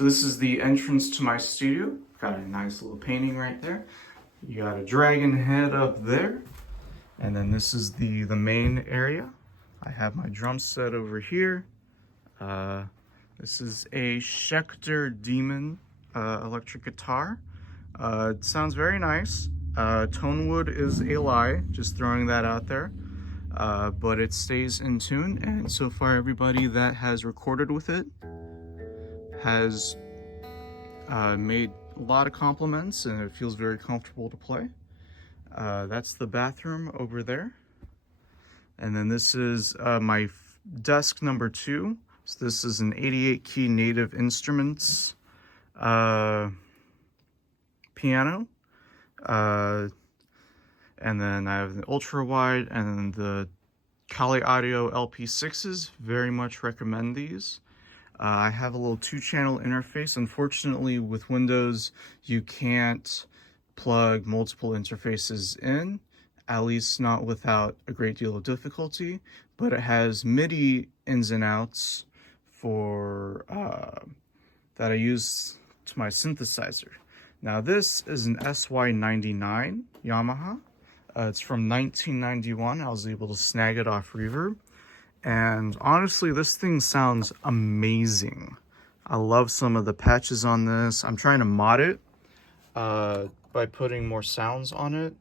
So this is the entrance to my studio. Got a nice little painting right there. You got a dragon head up there. And then this is the main area. I have my drum set over here. This is a Schecter Demon electric guitar. It sounds very nice. Tonewood is a lie, just throwing that out there. But it stays in tune, and so far everybody that has recorded with it has made a lot of compliments, and it feels very comfortable to play. That's the bathroom over there. And then this is my desk number 2. So this is an 88 key Native Instruments piano. And then I have the ultra wide and then the Kali Audio LP6s. Very much recommend these. I have a little 2-channel interface. Unfortunately, with Windows, you can't plug multiple interfaces in, at least not without a great deal of difficulty, but it has MIDI ins and outs for that I use to my synthesizer. Now this is an SY99 Yamaha. It's from 1991. I was able to snag it off Reverb. And honestly, this thing sounds amazing. I love some of the patches on this. I'm trying to mod it by putting more sounds on it.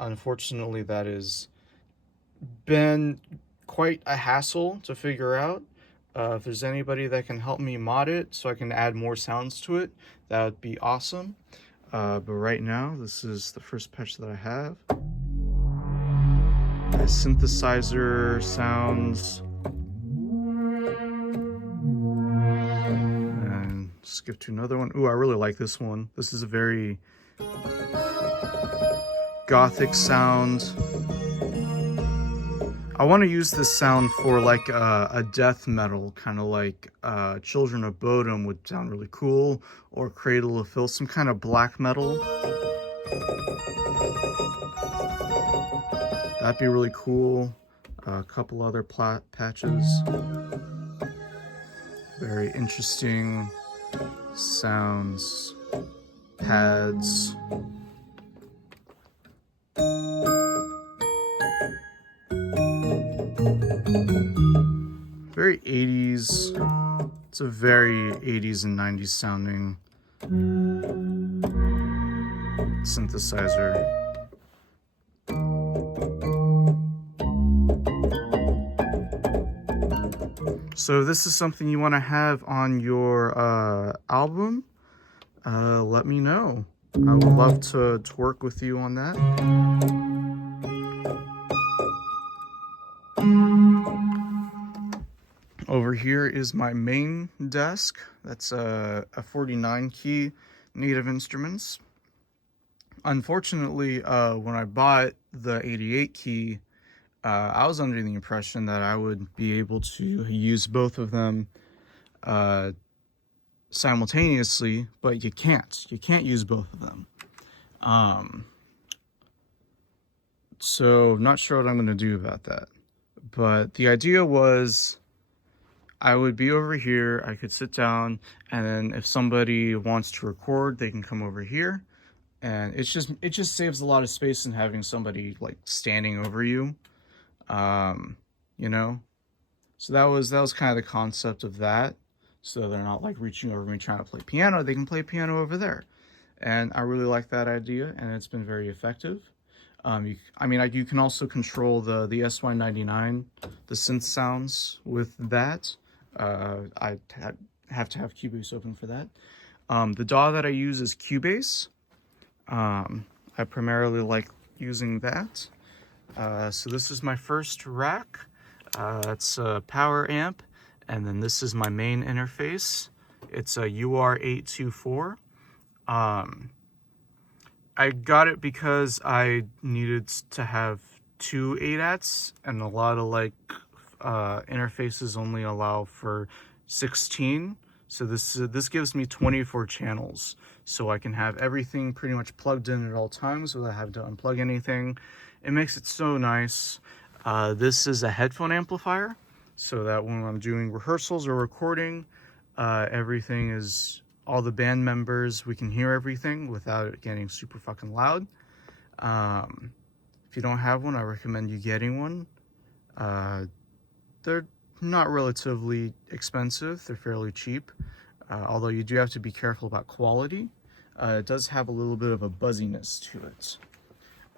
Unfortunately, that has been quite a hassle to figure out. If there's anybody that can help me mod it so I can add more sounds to it, that would be awesome. But right now, this is the first patch that I have. The synthesizer sounds. And skip to another one. Ooh, I really like this one. This is a very gothic sound. I want to use this sound for like a death metal, kind of like Children of Bodom would sound really cool, or Cradle of Filth, some kind of black metal. That'd be really cool. A couple other patches. Very interesting sounds. Pads. Very 80s. It's a very 80s and 90s sounding synthesizer. So if this is something you want to have on your album, let me know. I would love to work with you on that. Over here is my main desk. That's a 49 key Native Instruments. Unfortunately, when I bought the 88 key, I was under the impression that I would be able to use both of them simultaneously, but you can't. You can't use both of them. So I'm not sure what I'm going to do about that. But the idea was I would be over here, I could sit down, and then if somebody wants to record, they can come over here. And it just saves a lot of space in having somebody like standing over you. You know, so that was kind of the concept of that. So they're not like reaching over me trying to play piano. They can play piano over there. And I really like that idea, and it's been very effective. You can also control the SY99, the synth sounds with that. I have to have Cubase open for that. The DAW that I use is Cubase. I primarily like using that. So this is my first rack. It's a power amp, and then this is my main interface. It's a UR824. I got it because I needed to have 2 ADATs, and a lot of like interfaces only allow for 16. So this gives me 24 channels, so I can have everything pretty much plugged in at all times without having to unplug anything. It makes it so nice. This is a headphone amplifier, so that when I'm doing rehearsals or recording, Everything is, all the band members, we can hear everything without it getting super fucking loud. If you don't have one, I recommend you getting one. They're not relatively expensive, they're fairly cheap, although you do have to be careful about quality. It does have a little bit of a buzziness to it.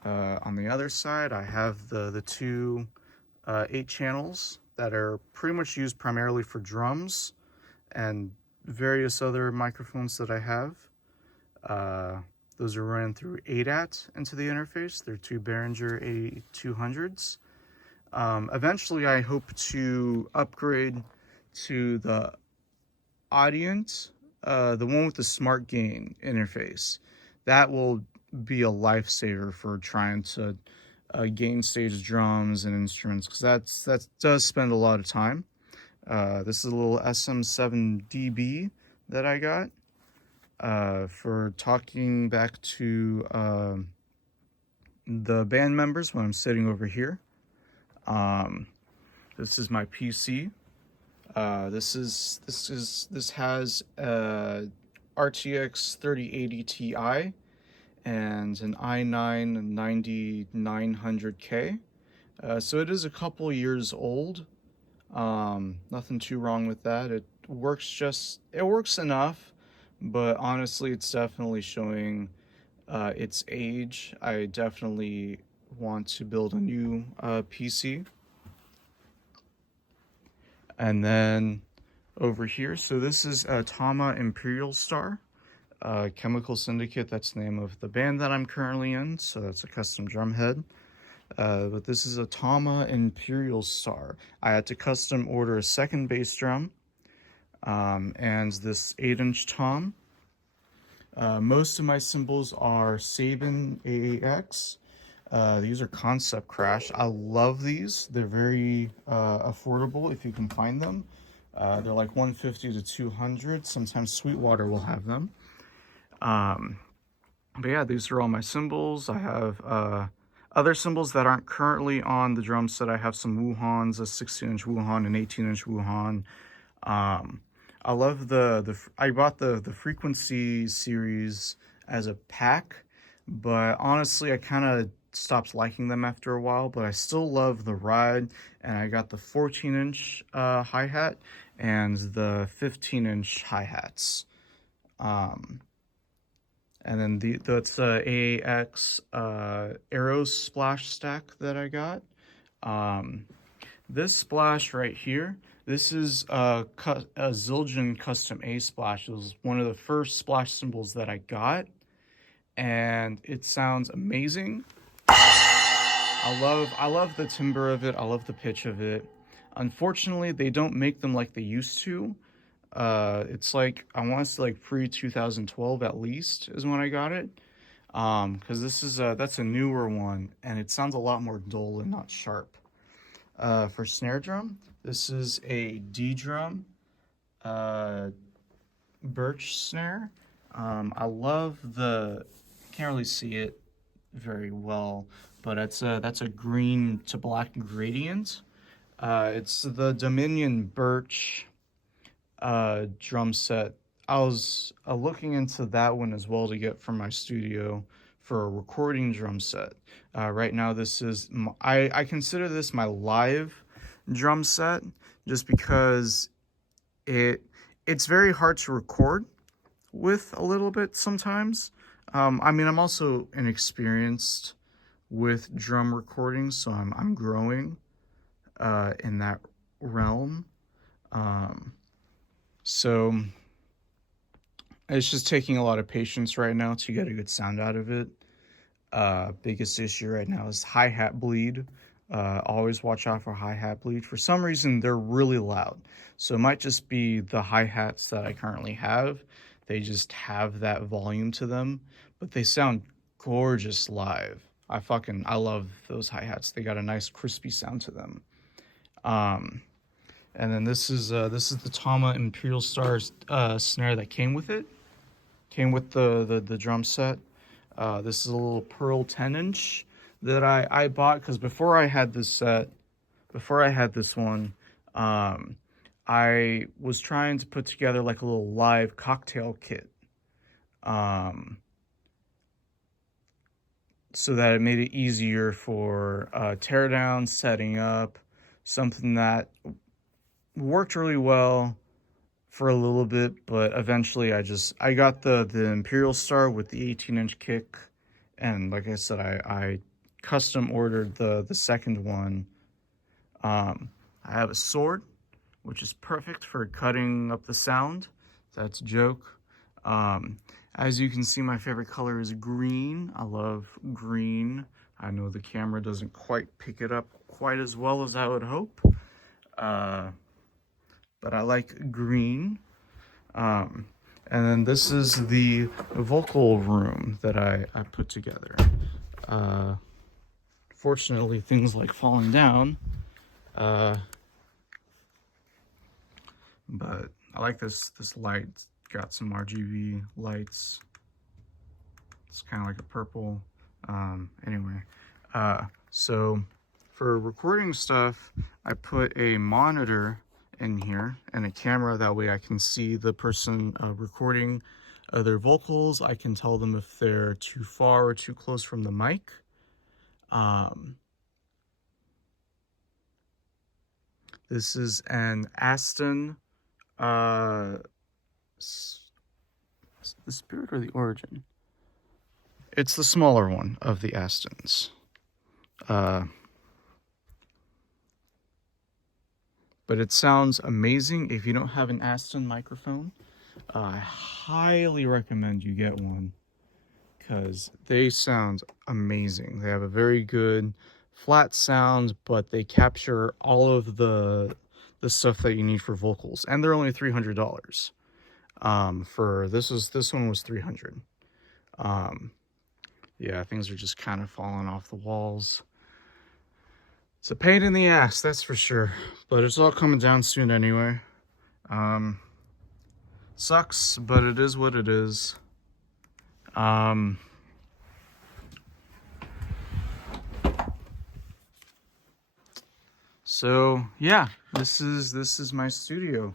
On the other side, I have the two 8 channels that are pretty much used primarily for drums and various other microphones that I have. Those are run through ADAT into the interface. They're two Behringer A200s. Eventually, I hope to upgrade to the Audient, the one with the smart gain interface. That will be a lifesaver for trying to gain stage drums and instruments, because that does spend a lot of time. This is a little SM7DB that I got for talking back to the band members when I'm sitting over here. This is my PC. This has a RTX 3080 Ti and an i9 9900K. So it is a couple years old. Nothing too wrong with that. It works enough, but honestly, it's definitely showing its age. I definitely want to build a new PC. And then over here, so this is a Tama Imperial Star, Chemical Syndicate. That's the name of the band that I'm currently in, so that's a custom drum head. But this is a Tama Imperial Star. I had to custom order a second bass drum and this 8-inch tom. Most of my cymbals are Sabin AAX. These are Concept Crash. I love these. They're very affordable if you can find them. They're like 150 to 200. Sometimes Sweetwater will have them. But yeah, these are all my cymbals. I have other cymbals that aren't currently on the drum set. I have some Wuhans, a 16-inch Wuhan, an 18-inch Wuhan. I love I bought the Frequency series as a pack, but honestly, I kind of stopped liking them after a while, but I still love the ride, and I got the 14-inch hi-hat and the 15-inch hi-hats. And then that's AAX Arrow Splash stack that I got. This splash right here, this is a Zildjian Custom A splash. It was one of the first splash cymbals that I got, and it sounds amazing. I love the timbre of it. I love the pitch of it. Unfortunately, they don't make them like they used to. It's like, I want to say like pre-2012 at least is when I got it. Because that's a newer one, and it sounds a lot more dull and not sharp. For snare drum, this is a D drum birch snare. I love can't really see it very well, but that's a green to black gradient. It's the Dominion birch drum set. I was looking into that one as well to get from my studio for a recording drum set. Right now, this is I consider this my live drum set, just because it's very hard to record with a little bit sometimes. I mean, I'm also inexperienced with drum recordings, so I'm growing in that realm. So it's just taking a lot of patience right now to get a good sound out of it. Biggest issue right now is hi-hat bleed. Always watch out for hi-hat bleed. For some reason, they're really loud. So it might just be the hi-hats that I currently have. They just have that volume to them, but they sound gorgeous live. I love those hi-hats. They got a nice crispy sound to them. And then this is the Tama Imperial Star snare that came with it. Came with the drum set. This is a little Pearl 10-inch that I bought, because before I had this one, I was trying to put together like a little live cocktail kit, so that it made it easier for teardown, setting up, something that worked really well for a little bit, but eventually I got the Imperial Star with the 18-inch kick, and like I said, I custom ordered the second one. I have a sword, which is perfect for cutting up the sound. That's a joke. As you can see, my favorite color is green. I love green. I know the camera doesn't quite pick it up quite as well as I would hope, but I like green. And then this is the vocal room that I put together. Fortunately, things like falling down, but I like this light. It's got some RGB lights. It's kind of like a purple. Anyway, so for recording stuff, I put a monitor in here and a camera. That way I can see the person recording their vocals. I can tell them if they're too far or too close from the mic. This is an Aston, the Spirit or the Origin? It's the smaller one of the Astons. But it sounds amazing. If you don't have an Aston microphone, I highly recommend you get one, because they sound amazing. They have a very good flat sound, but they capture all of the stuff that you need for vocals, and they're only $300. For this one was $300. Yeah, things are just kind of falling off the walls. It's a pain in the ass, that's for sure, but it's all coming down soon anyway. Sucks, but it is what it is. So yeah, this is my studio.